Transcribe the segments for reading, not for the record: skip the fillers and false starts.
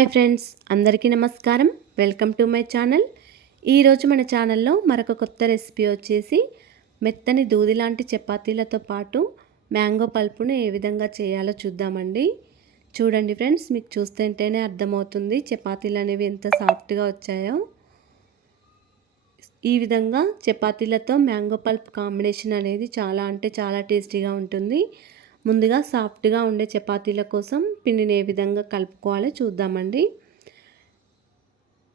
Hi friends, అందరికీ నమస్కారం. Welcome to my channel. ఈరోజు మన ఛానల్లో మరొక కొత్త రెసిపీ వచ్చేసి మెత్తని దూది లాంటి చపాతీలతో పాటు మ్యాంగో పల్పును ఏ విధంగా చేయాలో చూద్దామండి. చూడండి ఫ్రెండ్స్, మీకు చూస్తుంటేనే అర్థమవుతుంది చపాతీలు అనేవి ఎంత సాఫ్ట్గా వచ్చాయో. ఈ విధంగా చపాతీలతో మ్యాంగో పల్ప్ కాంబినేషన్ అనేది చాలా అంటే చాలా టేస్టీగా ఉంటుంది. ముందుగా సాఫ్ట్గా ఉండే చపాతీల కోసం పిండిని ఏ విధంగా కలుపుకోవాలో చూద్దామండి.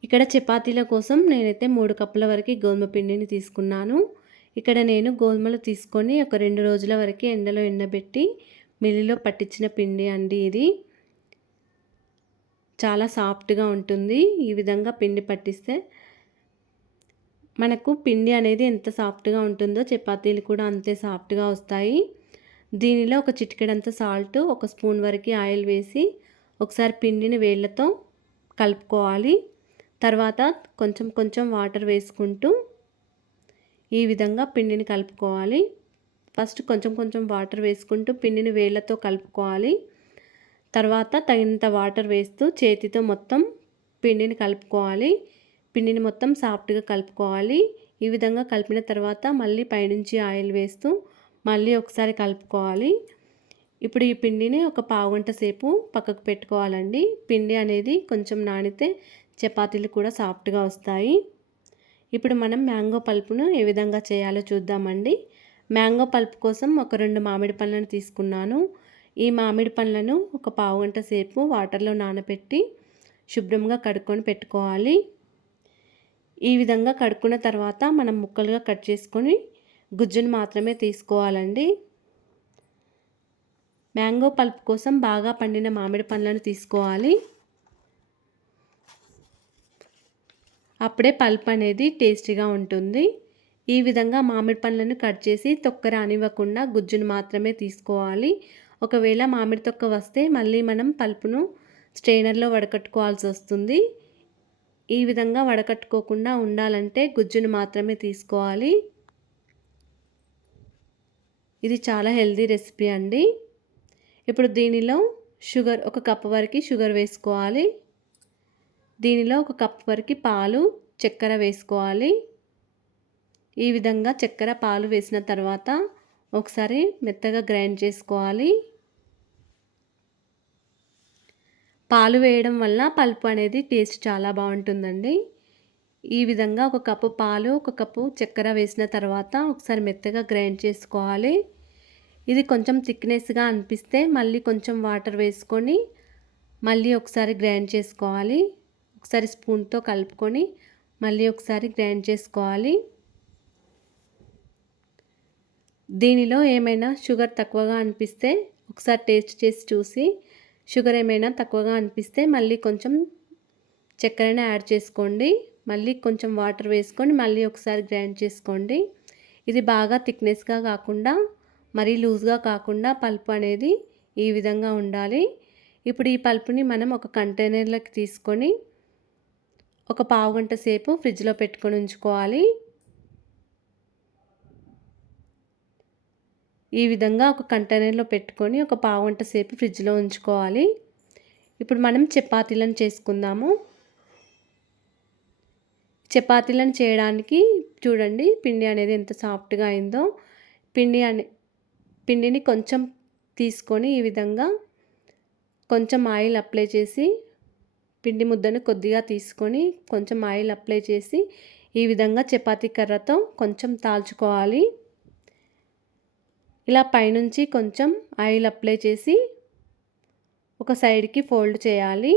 ఇక్కడ చపాతీల కోసం నేనైతే 3 కప్పుల వరకు గోధుమ పిండిని తీసుకున్నాను. ఇక్కడ నేను గోధుమలు తీసుకొని ఒక 2 రోజుల వరకు ఎండలో ఎండబెట్టి మిల్లులో పట్టించిన పిండి అండి. ఇది చాలా సాఫ్ట్గా ఉంటుంది. ఈ విధంగా పిండి పట్టిస్తే మనకు పిండి అనేది ఎంత సాఫ్ట్గా ఉంటుందో చపాతీలు కూడా అంతే సాఫ్ట్గా వస్తాయి. దీనిలో ఒక చిటికెడంత సాల్ట్, ఒక స్పూన్ వరకు ఆయిల్ వేసి ఒకసారి పిండిని వేళ్ళతో కలుపుకోవాలి. తర్వాత కొంచెం కొంచెం వాటర్ వేసుకుంటూ ఈ విధంగా పిండిని కలుపుకోవాలి. ఫస్ట్ కొంచెం కొంచెం వాటర్ వేసుకుంటూ పిండిని వేళ్ళతో కలుపుకోవాలి. తర్వాత తగినంత వాటర్ వేస్తూ చేతితో మొత్తం పిండిని కలుపుకోవాలి. పిండిని మొత్తం సాఫ్ట్గా కలుపుకోవాలి. ఈ విధంగా కలిపిన తర్వాత మళ్ళీ పైనుంచి ఆయిల్ వేస్తూ మళ్ళీ ఒకసారి కలుపుకోవాలి. ఇప్పుడు ఈ పిండిని ఒక పావుగంట సేపు పక్కకు పెట్టుకోవాలండి. పిండి అనేది కొంచెం నానితే చపాతీలు కూడా సాఫ్ట్గా వస్తాయి. ఇప్పుడు మనం మ్యాంగో పల్పును ఏ విధంగా చేయాలో చూద్దామండి. మ్యాంగో పల్ప్ కోసం ఒక 2 మామిడి పండ్లను తీసుకున్నాను. ఈ మామిడి పండ్లను ఒక పావుగంట సేపు వాటర్లో నానబెట్టి శుభ్రంగా కడుక్కొని పెట్టుకోవాలి. ఈ విధంగా కడుక్కున్న తర్వాత మనం ముక్కలుగా కట్ చేసుకొని గుజ్జును మాత్రమే తీసుకోవాలండి. మ్యాంగో పల్ప్ కోసం బాగా పండిన మామిడి పండ్లను తీసుకోవాలి. అప్పుడే పల్ప్ అనేది టేస్టీగా ఉంటుంది. ఈ విధంగా మామిడి పండ్లను కట్ చేసి తొక్క రానివ్వకుండా గుజ్జును మాత్రమే తీసుకోవాలి. ఒకవేళ మామిడి తొక్క వస్తే మళ్ళీ మనం పల్పును స్ట్రెయినర్లో వడకట్టుకోవాల్సి వస్తుంది. ఈ విధంగా వడకట్టుకోకుండా ఉండాలంటే గుజ్జును మాత్రమే తీసుకోవాలి. ఇది చాలా హెల్తీ రెసిపీ అండి. ఇప్పుడు దీనిలో షుగర్, ఒక కప్పు వరకు షుగర్ వేసుకోవాలి. దీనిలో ఒక కప్పు వరకు పాలు, చక్కెర వేసుకోవాలి. ఈ విధంగా చక్కెర, పాలు వేసిన తర్వాత ఒకసారి మెత్తగా గ్రైండ్ చేసుకోవాలి. పాలు వేయడం వల్ల పల్పు అనేది టేస్ట్ చాలా బాగుంటుందండి. ఈ విధంగా ఒక కప్పు పాలు, ఒక కప్పు చక్కెర వేసిన తర్వాత ఒకసారి మెత్తగా గ్రైండ్ చేసుకోవాలి. ఇది కొంచెం థిక్నెస్గా అనిపిస్తే మళ్ళీ కొంచెం వాటర్ వేసుకొని మళ్ళీ ఒకసారి గ్రైండ్ చేసుకోవాలి. ఒకసారి స్పూన్తో కలుపుకొని మళ్ళీ ఒకసారి గ్రైండ్ చేసుకోవాలి. దీనిలో ఏమైనా షుగర్ తక్కువగా అనిపిస్తే ఒకసారి టేస్ట్ చేసి చూసి షుగర్ ఏమైనా తక్కువగా అనిపిస్తే మళ్ళీ కొంచెం చక్కెరని యాడ్ చేసుకోండి. మళ్ళీ కొంచెం వాటర్ వేసుకొని మళ్ళీ ఒకసారి గ్రైండ్ చేసుకోండి. ఇది బాగా థిక్నెస్గా కాకుండా మరీ లూజ్గా కాకుండా పల్పు అనేది ఈ విధంగా ఉండాలి. ఇప్పుడు ఈ పల్పుని మనం ఒక కంటైనర్లోకి తీసుకొని ఒక పావుగంట సేపు ఫ్రిడ్జ్లో పెట్టుకొని ఉంచుకోవాలి. ఈ విధంగా ఒక కంటైనర్లో పెట్టుకొని ఒక పావుగంట సేపు ఫ్రిడ్జ్లో ఉంచుకోవాలి. ఇప్పుడు మనం చపాతీలను చేసుకుందాము. చపాతీలను చేయడానికి చూడండి పిండి అనేది ఎంత సాఫ్ట్గా అయిందో. పిండిని కొంచెం తీసుకొని ఈ విధంగా కొంచెం ఆయిల్ అప్లై చేసి పిండి ముద్దను కొద్దిగా తీసుకొని కొంచెం ఆయిల్ అప్లై చేసి ఈ విధంగా చపాతీ కర్రతో కొంచెం తాల్చుకోవాలి. ఇలా పైనుంచి కొంచెం ఆయిల్ అప్లై చేసి ఒక సైడ్కి ఫోల్డ్ చేయాలి.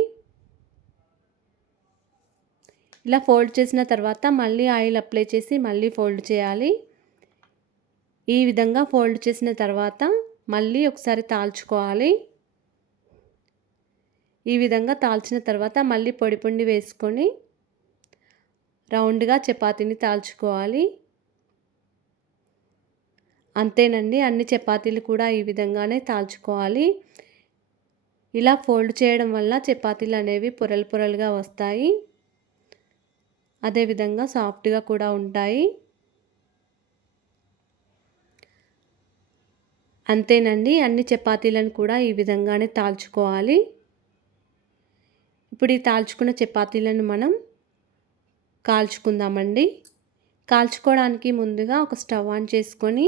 ఇలా ఫోల్డ్ చేసిన తర్వాత మళ్ళీ ఆయిల్ అప్లై చేసి మళ్ళీ ఫోల్డ్ చేయాలి. ఈ విధంగా ఫోల్డ్ చేసిన తర్వాత మళ్ళీ ఒకసారి తాల్చుకోవాలి. ఈ విధంగా తాల్చిన తర్వాత మళ్ళీ పొడి పిండి వేసుకొని రౌండ్గా చపాతీని తాల్చుకోవాలి. అంతేనండి, అన్ని చపాతీలు కూడా ఈ విధంగానే తాల్చుకోవాలి. ఇలా ఫోల్డ్ చేయడం వల్ల చపాతీలు అనేవి పొరలు పొరలుగా వస్తాయి. అదేవిధంగా సాఫ్ట్గా కూడా ఉంటాయి. అంతేనండి, అన్ని చపాతీలను కూడా ఈ విధంగానే తాల్చుకోవాలి. ఇప్పుడు ఈ తాల్చుకున్న చపాతీలను మనం కాల్చుకుందామండి. కాల్చుకోవడానికి ముందుగా ఒక స్టవ్ ఆన్ చేసుకొని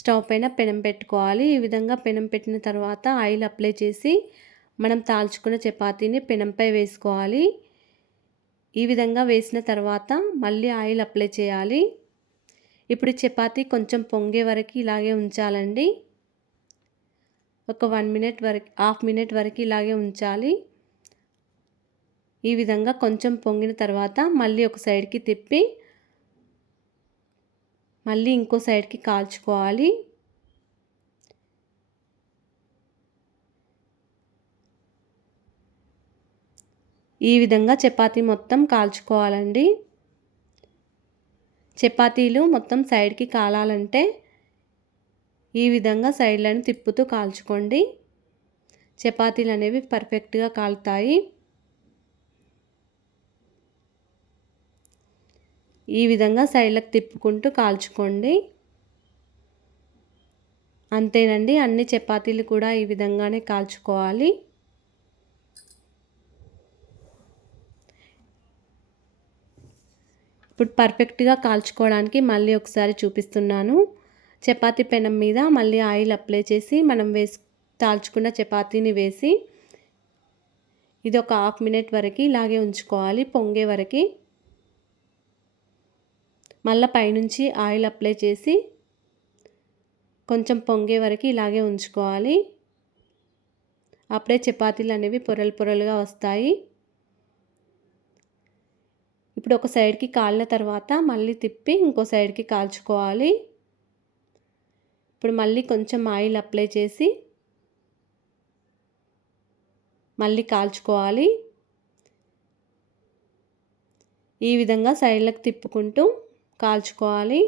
స్టవ్ పైన పెనం పెట్టుకోవాలి. ఈ విధంగా పెనం పెట్టిన తర్వాత ఆయిల్ అప్లై చేసి మనం తాల్చుకున్న చపాతీని పెనంపై వేసుకోవాలి. ఈ విధంగా వేసిన తర్వాత మళ్ళీ ఆయిల్ అప్లై చేయాలి. ఇప్పుడు చపాతీ కొంచెం పొంగే వరకు ఇలాగే ఉంచాలండి. ఒక 1 మినిట్ వరకు, హాఫ్ మినిట్ వరకు ఇలాగే ఉంచాలి. ఈ విధంగా కొంచెం పొంగిన తర్వాత మళ్ళీ ఒక సైడ్కి తిప్పి మళ్ళీ ఇంకో సైడ్కి కాల్చుకోవాలి. ఈ విధంగా చపాతీ మొత్తం కాల్చుకోవాలండి. చపాతీలు మొత్తం సైడ్కి కాలాలంటే ఈ విధంగా సైడ్లను తిప్పుతూ కాల్చుకోండి. చపాతీలు అనేవి పర్ఫెక్ట్గా కాలుతాయి. ఈ విధంగా సైడ్లకు తిప్పుకుంటూ కాల్చుకోండి. అంతేనండి, అన్ని చపాతీలు కూడా ఈ విధంగానే కాల్చుకోవాలి. ఇప్పుడు పర్ఫెక్ట్గా కాల్చుకోవడానికి మళ్ళీ ఒకసారి చూపిస్తున్నాను. చపాతీ పెనం మీద మళ్ళీ ఆయిల్ అప్లై చేసి మనం తాల్చుకున్న చపాతీని వేసి ఇది ఒక హాఫ్ మినిట్ వరకు ఇలాగే ఉంచుకోవాలి, పొంగే వరకు. మళ్ళీ పైనుంచి ఆయిల్ అప్లై చేసి కొంచెం పొంగే వరకు ఇలాగే ఉంచుకోవాలి. అప్పుడే చపాతీలు అనేవి పొరలు పొరలుగా వస్తాయి. ఇప్పుడు ఒక సైడ్కి కాలిన తర్వాత మళ్ళీ తిప్పి ఇంకో సైడ్కి కాల్చుకోవాలి. ఇప్పుడు మళ్ళీ కొంచెం ఆయిల్ అప్లై చేసి మళ్ళీ కాల్చుకోవాలి. ఈ విధంగా సైడ్లకు తిప్పుకుంటూ కాల్చుకోవాలి.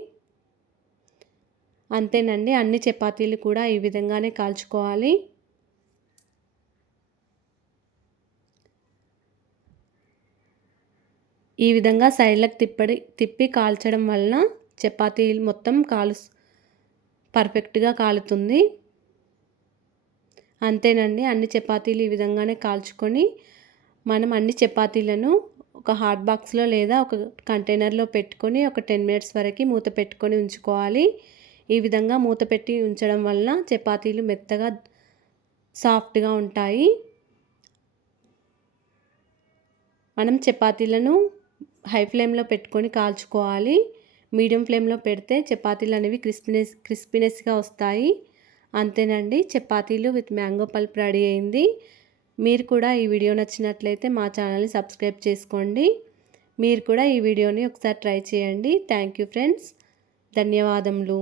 అంతేనండి, అన్ని చపాతీలు కూడా ఈ విధంగానే కాల్చుకోవాలి. ఈ విధంగా సైడ్లకు తిప్పి కాల్చడం వలన చపాతీలు మొత్తం పర్ఫెక్ట్గా కాలుతుంది. అంతేనండి, అన్ని చపాతీలు ఈ విధంగానే కాల్చుకొని మనం అన్ని చపాతీలను ఒక హాట్ బాక్స్లో లేదా ఒక కంటైనర్లో పెట్టుకొని ఒక 10 మినిట్స్ వరకు మూత పెట్టుకొని ఉంచుకోవాలి. ఈ విధంగా మూత పెట్టి ఉంచడం వలన చపాతీలు మెత్తగా సాఫ్ట్గా ఉంటాయి. మనం చపాతీలను హై ఫ్లేమ్లో పెట్టుకొని కాల్చుకోవాలి. మీడియం ఫ్లేమ్లో పెడితే చపాతీలు అనేవి క్రిస్పీనెస్గా వస్తాయి. అంతేనండి, చపాతీలు విత్ మ్యాంగో పల్ప్ రెడీ అయింది. మీరు కూడా ఈ వీడియో నచ్చినట్లయితే మా ఛానల్ని సబ్స్క్రైబ్ చేసుకోండి. మీరు కూడా ఈ వీడియోని ఒకసారి ట్రై చేయండి. Thank you friends. ధన్యవాదములు.